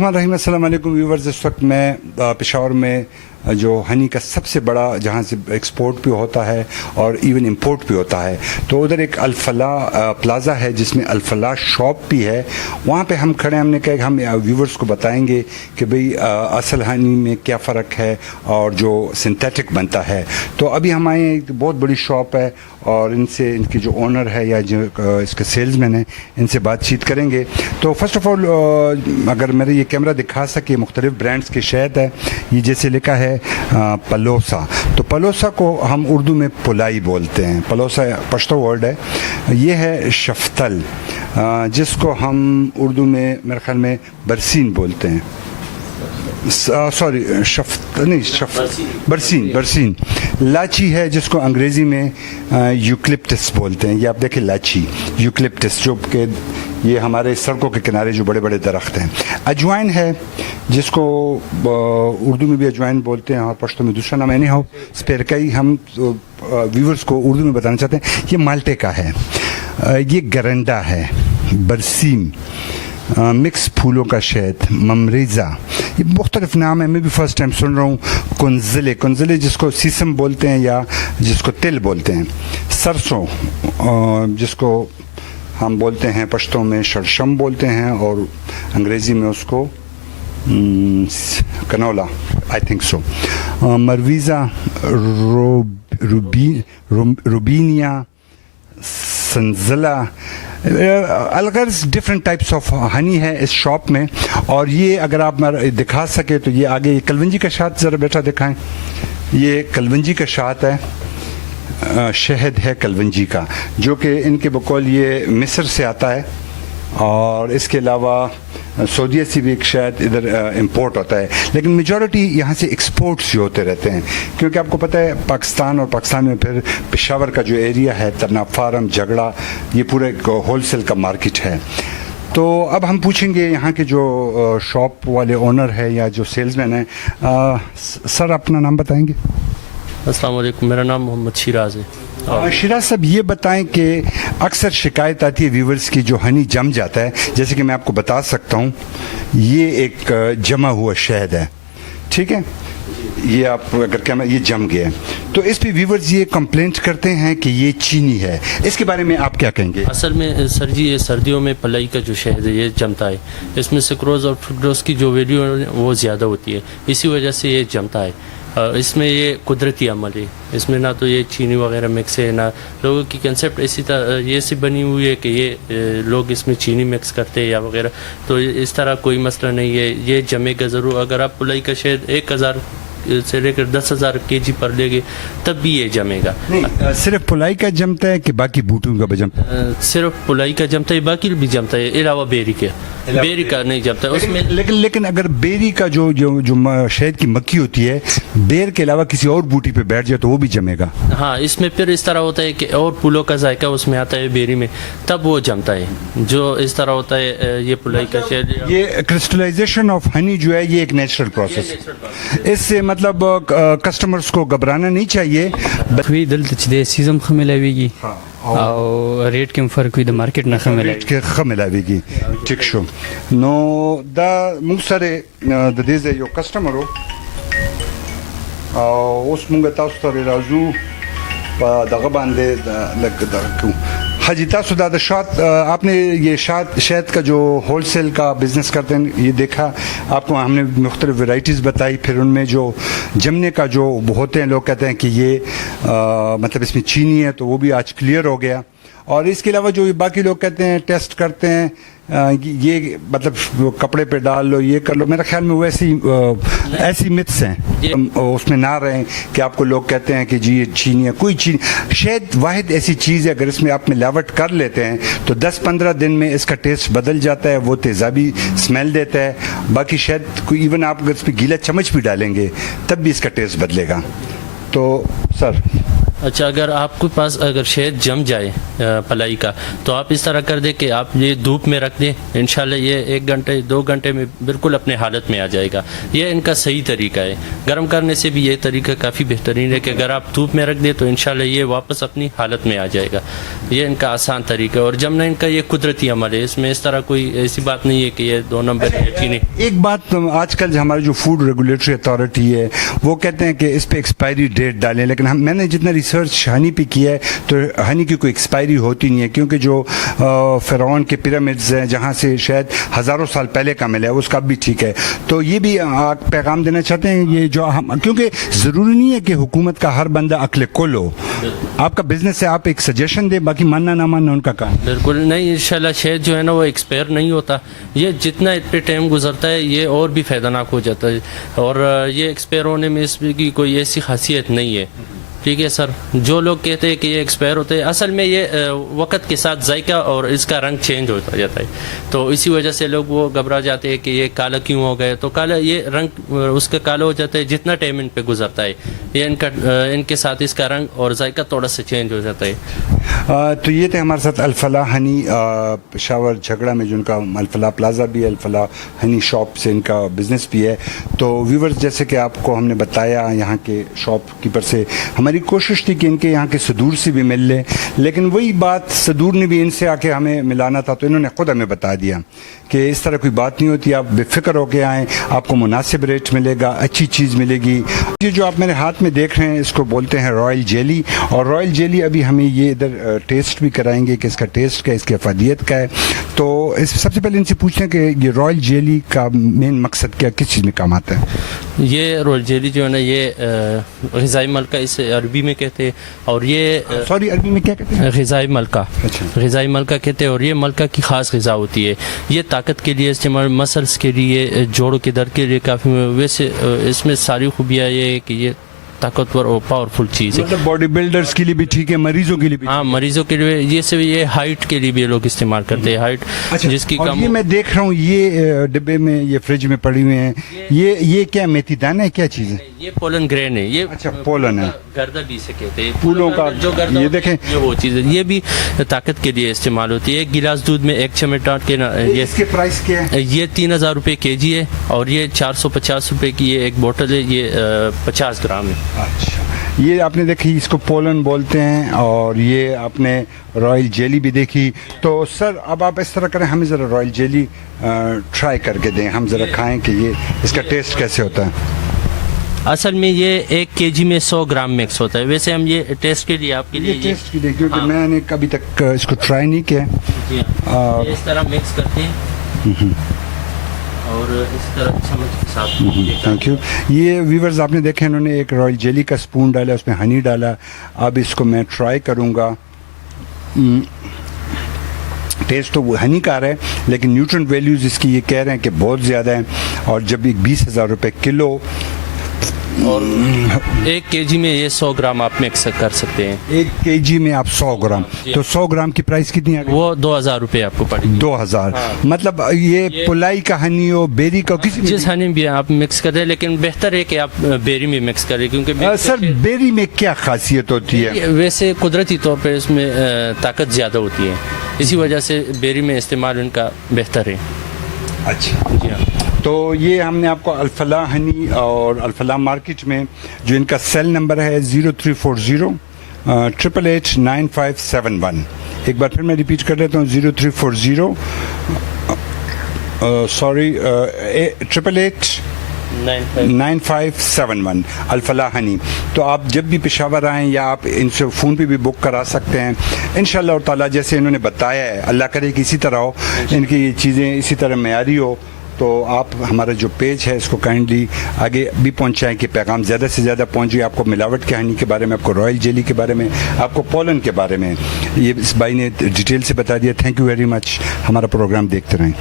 बिस्मिल्लाहिर्रहमानिर्रहीम। अस्सलाम वालेकुम व्यूवर्स। इस वक्त मैं पेशावर में जो हनी का सबसे बड़ा जहाँ से एक्सपोर्ट भी होता है और इवन इंपोर्ट भी होता है, तो उधर एक अल-फलाह प्लाज़ा है जिसमें अल-फलाह शॉप भी है। वहाँ पे हम खड़े हैं। हमने कहा कि हम व्यूवर्स को बताएंगे कि भाई असल हनी में क्या फ़र्क है और जो सिंथेटिक बनता है। तो अभी हम आए, एक बहुत बड़ी शॉप है और इनसे, इनकी जो ओनर है या जो इसके सेल्समैन है, इनसे बातचीत करेंगे। तो फर्स्ट ऑफ ऑल अगर मेरे ये कैमरा दिखा सके, मुख्तलिफ ब्रांड्स की शहद है। ये जैसे लिखा है पलोसा, तो पलोसा को हम उर्दू में पुलाई बोलते हैं। पलोसा पश्तो वर्ड है। ये है शफ्तल, जिसको हम उर्दू में मेरे ख्याल में बरसीन बोलते हैं। सॉरी बरसीन। लाची है जिसको अंग्रेज़ी में यूकलिप्टस बोलते हैं। ये आप देखें, लाची, यूकलिप्टस, जो कि ये हमारे सड़कों के किनारे जो बड़े बड़े दरख्त हैं। अजवाइन है जिसको उर्दू में भी अजवाइन बोलते हैं और पश्तो में दूसरा नाम एनी हो स्पेरकई। हम व्यूवर्स को उर्दू में बताना चाहते हैं। ये माल्टे का है। ये गरंडा है, बरसीम, मिक्स फूलों का शहद, ममरीज़ा, ये मुख्तलिफ नाम है, मैं भी फ़र्स्ट टाइम सुन रहा हूँ। कुंजले जिसको सीसम बोलते हैं या जिसको तिल बोलते हैं। सरसों जिसको हम बोलते हैं पश्तो में शरशम बोलते हैं और अंग्रेज़ी में उसको कनोला, आई थिंक सो। मरवीज़ा, रूबीनिया, संजला, अलगर्ज डिफरेंट टाइप्स ऑफ हनी है इस शॉप में। और ये अगर आप दिखा सके तो ये आगे कलवंजी का शात ज़रा बेटा दिखाएं। ये कलवंजी का शात है, शहद है कलवंजी का, जो कि इनके बकौल ये मिस्र से आता है और इसके अलावा सऊदीया से भी एक शायद इधर इंपोर्ट होता है। लेकिन मेजॉरिटी यहाँ से एक्सपोर्ट्स जो होते रहते हैं, क्योंकि आपको पता है पाकिस्तान, और पाकिस्तान में फिर पेशावर का जो एरिया है, तरना फार्म, झगड़ा, ये पूरे होलसेल का मार्केट है। तो अब हम पूछेंगे यहाँ के जो शॉप वाले ओनर है या जो सेल्समैन है। सर अपना नाम बताएंगे? अस्सलाम वालेकुम, मेरा नाम मोहम्मद शिराज है। शिराज साहब, ये बताएं कि अक्सर शिकायत आती है व्यूवर्स की, जो हनी जम जाता है, जैसे कि मैं आपको बता सकता हूँ, ये एक जमा हुआ शहद है, ठीक है। ये आप अगर कैमरा, ये जम गया है, तो इस पे व्यूवर्स ये कंप्लेंट करते हैं कि ये चीनी है। इसके बारे में आप क्या कहेंगे? असल में सर जी, ये सर्दियों में पलाई का जो शहद है ये जमता है। इसमें सुक्रोज और फ्रुक्टोज की जो वैल्यू है वो ज़्यादा होती है, इसी वजह से ये जमता है। इसमें ये कुदरती अमल है, इसमें ना तो ये चीनी वगैरह मिक्स है, ना लोगों की कंसेप्ट ऐसी तरह ये सी बनी हुई है कि ये लोग इसमें चीनी मिक्स करते हैं या वगैरह। तो इस तरह कोई मसला नहीं है, ये जमेगा ज़रूर। अगर आप पुलाई का शहद 1000 से लेकर 10,000 kg पर लेंगे तब भी ये जमेगा। नहीं, सिर्फ पुलाई का जमता है कि बाकी बूटों का भी जमता है? सिर्फ पुलाई का जमता है, बाकी भी जमता है, अलावा बेरी के। बेरी का नहीं जमता है उसमें। लेकिन अगर बेरी का जो शहद की मक्खी होती है, बेर के अलावा किसी और बूटी पे बैठ जाए तो वो भी जमेगा? हाँ, इसमें फिर इस तरह होता है कि और फूलों का जायका उसमें आता है बेरी में, तब वो जमता है। जो इस तरह होता है ये पुलाई का शहद, ये क्रिस्टलाइजेशन ऑफ हनी जो है, ये एक नेचुरल प्रोसेस है। इससे मतलब कस्टमर्स को घबराना नहीं चाहिए। सीजन खमिलावेगी और रेट के फर्क हुई मार्केट ना खमिलावेगी, ठीक शो। नो दा मुंग सरे दे यो कस्टमर हो उस मुंग ताउस्तरे राजू दगा बांधे लग क्यों हजीता सुदा शात। आपने ये शहद का जो होलसेल का बिज़नेस करते हैं ये देखा, आपको हमने मुख्तलिफ वैराइटीज़ बताई, फिर उनमें जो जमने का जो होते हैं, लोग कहते हैं कि ये मतलब इसमें चीनी है, तो वो भी आज क्लियर हो गया। और इसके अलावा जो बाकी लोग कहते हैं, टेस्ट करते हैं, ये मतलब कपड़े पे डाल लो, ये कर लो, मेरे ख्याल में वैसी ऐसी मिथ्स हैं, उसमें ना रहें कि आपको लोग कहते हैं कि जी ये चीनी है। कोई चीनी, शहद वाहिद ऐसी चीज़ है, अगर इसमें आप मिलावट कर लेते हैं तो 10-15 दिन में इसका टेस्ट बदल जाता है, वो तेज़ाबी स्मेल देता है। बाकी शहद को इवन आप अगर इस पर गीला चम्मच भी डालेंगे तब भी इसका टेस्ट बदलेगा। तो सर अच्छा, अगर आपके पास अगर शहद जम जाए पलाई का, तो आप इस तरह कर दे कि आप ये धूप में रख दें, इंशाल्लाह ये 1 घंटे 2 घंटे में बिल्कुल अपने हालत में आ जाएगा। ये इनका सही तरीका है। गर्म करने से भी ये तरीका काफ़ी बेहतरीन है कि अगर आप धूप में रख दें तो इंशाल्लाह ये वापस अपनी हालत में आ जाएगा। ये इनका आसान तरीका है। और जमना इनका ये कुदरती अमल है, इसमें इस तरह कोई ऐसी बात नहीं है कि ये 2 नंबर है चीनी। एक बात, आजकल हमारा जो फूड रेगुलेटरी अथॉरिटी है वो कहते हैं कि इस पे एक्सपायरी डेट डालें, लेकिन मैंने जितना रिसर्च हनी पे किया है तो हनी की कोई एक्सपायरी होती नहीं है, क्योंकि जो फ़िरौन के पिरामिड्स हैं जहाँ से शायद हज़ारों साल पहले का मिला है उसका भी ठीक है। तो ये भी आप पैगाम देना चाहते हैं ये जो हम, क्योंकि ज़रूरी नहीं है कि हुकूमत का हर बंदा अक्ल कुल हो, आपका बिजनेस है, आप एक सजेशन दें, बाकी मानना ना मानना उनका काम। बिल्कुल नहीं, इंशाल्लाह शहद जो है ना वो एक्सपायर नहीं होता। ये जितना इस पे टाइम गुजरता है ये और भी फ़ायदेमंद हो जाता है, और ये एक्सपायर होने में इसकी कोई ऐसी खासियत नहीं है। ठीक है सर, जो लोग कहते हैं कि ये एक्सपायर होते हैं, असल में ये वक्त के साथ जायका और इसका रंग चेंज होता जाता है, तो इसी वजह से लोग वो घबरा जाते हैं कि ये काला क्यों हो गया। तो काला ये रंग उसका काला हो जाता है जितना टाइम इन पे गुजरता है, ये इनके साथ इसका रंग और जायका थोड़ा सा चेंज हो जाता है। तो ये थे हमारे साथ अल-फलाह हनी पेशावर झगड़ा में, जो उनका अल-फलाह प्लाजा भी है, अल-फलाह हनी शॉप से इनका बिजनेस भी है। तो व्यूवर्स, जैसे कि आपको हमने बताया यहाँ के शॉपकीपर से, हमारी कोशिश थी कि इनके यहाँ के सदूर से भी मिल लें, लेकिन वही बात सदूर ने भी इनसे आके हमें मिलाना था, तो इन्होंने खुद हमें बता दिया कि इस तरह कोई बात नहीं होती, आप बेफिक्र होके आएँ, आपको मुनासिब रेट मिलेगा, अच्छी चीज़ मिलेगी। ये जो आप मेरे हाथ में देख रहे हैं इसको बोलते हैं रॉयल जेली, और रॉयल जेली अभी हमें ये इधर टेस्ट भी कराएंगे कि इसका टेस्ट क्या है, इसकी अफादियत क्या है। तो इस सबसे पहले इनसे पूछते हैं कि ये रॉयल जेली का मेन मकसद क्या, किस चीज़ में काम आता है? ये रॉयल जेली जो है ना ये ग़िज़ाई मलका इसे अरबी में कहते हैं, और ये सॉरी अरबी में क्या कहते हैं? ग़िज़ाई मलका। अच्छा। ग़िज़ाई मलका कहते हैं, और ये मलका की ख़ास ग़िज़ा होती है। ये ताकत के लिए इस्तेमाल, मसल्स के लिए, जोड़ों के दर्द के लिए काफ़ी, वैसे इसमें सारी खूबियाँ ये है कि ये ताकतवर और पावरफुल चीज़ है। मतलब बॉडी बिल्डर्स के लिए भी ठीक है, मरीजों के लिए भी? हाँ, मरीजों के लिए ये से ये हाइट के लिए भी लोग इस्तेमाल करते हैं, हाइट। अच्छा, जिसकी और कम। ये मैं देख रहा हूँ ये डिब्बे में, ये फ्रिज में पड़ी हुए हैं, ये क्या मेथी दाना है, क्या चीज़ है? ये पोलन ग्रेन है। ये अच्छा, पोलन है, गर्दा भी इसे कहते हैं, फूलों का। जो गर्दा ये देखें, ये वो चीज़ है, ये भी ताकत के लिए इस्तेमाल होती है। 1 गिलास दूध में 1 चम्मच डाल के ना, ये इसके प्राइस क्या है? ये 3000 रुपये kg है, और ये 450 रुपये की ये एक बोतल है, ये 50 ग्राम है। अच्छा, ये आपने देखी, इसको पोलन बोलते हैं, और ये आपने रॉयल जेली भी देखी। तो सर अब आप इस तरह करें, हमें ज़रा रॉयल जेली ट्राई करके दें, हम ज़रा खाएं कि ये इसका टेस्ट कैसे होता है। असल में ये 1 kg में 100 ग्राम मिक्स होता है। वैसे हम ये टेस्ट के लिए आपके लिए ये टेस्ट की दें, क्योंकि हाँ। मैंने कभी तक इसको ट्राई नहीं किया। जी हाँ, ये इस तरह मिक्स करते हैं और इस तरह चम्मच के साथ। Thank you. ये व्यूवर्स आपने देखे, इन्होंने एक रॉयल जेली का स्पून डाला, उसमें हनी डाला। अब इसको मैं ट्राई करूँगा। टेस्ट तो वो हनी का आ रहा है, लेकिन न्यूट्रिएंट वैल्यूज़ इसकी ये कह रहे हैं कि बहुत ज़्यादा है, और जब 20,000 रुपये किलो, और 1 kg में ये 100 ग्राम आप मिक्स कर सकते हैं। 1 kg में आप 100 ग्राम, तो 100 ग्राम की प्राइस कितनी आ गई? वो 2000 रुपये आपको पड़ेगी। 2000। मतलब ये पुलाई का हनी हो, बेरी का, किसी जिस हनी भी आप मिक्स करें, लेकिन बेहतर है कि आप बेरी में मिक्स करें, क्योंकि सर बेरी में क्या खासियत होती है? वैसे कुदरती तौर पर इसमें ताकत ज़्यादा होती है, इसी वजह से बेरी में इस्तेमाल उनका बेहतर है। अच्छा जी हाँ। तो ये हमने आपको अल-फलाह हनी और अल-फलाह मार्केट में, जो इनका सेल नंबर है 0340 888 9571। एक बार फिर मैं रिपीट कर देता हूँ, 0340 888 9571 अल-फलाह हनी। तो आप जब भी पेशावर आएँ, या आप इनसे फ़ोन पे भी बुक करा सकते हैं इंशाअल्लाह ताला। जैसे इन्होंने बताया है, अल्लाह करे कि इसी तरह हो, इनकी ये चीज़ें इसी तरह मेयारी हो। तो आप हमारा जो पेज है इसको काइंडली आगे भी पहुंचाएं कि पैगाम ज़्यादा से ज़्यादा पहुंचे। आपको मिलावट के हनी के बारे में, आपको रॉयल जेली के बारे में, आपको पोलन के बारे में ये इस भाई ने डिटेल से बता दिया। Thank you very much. हमारा प्रोग्राम देखते रहें।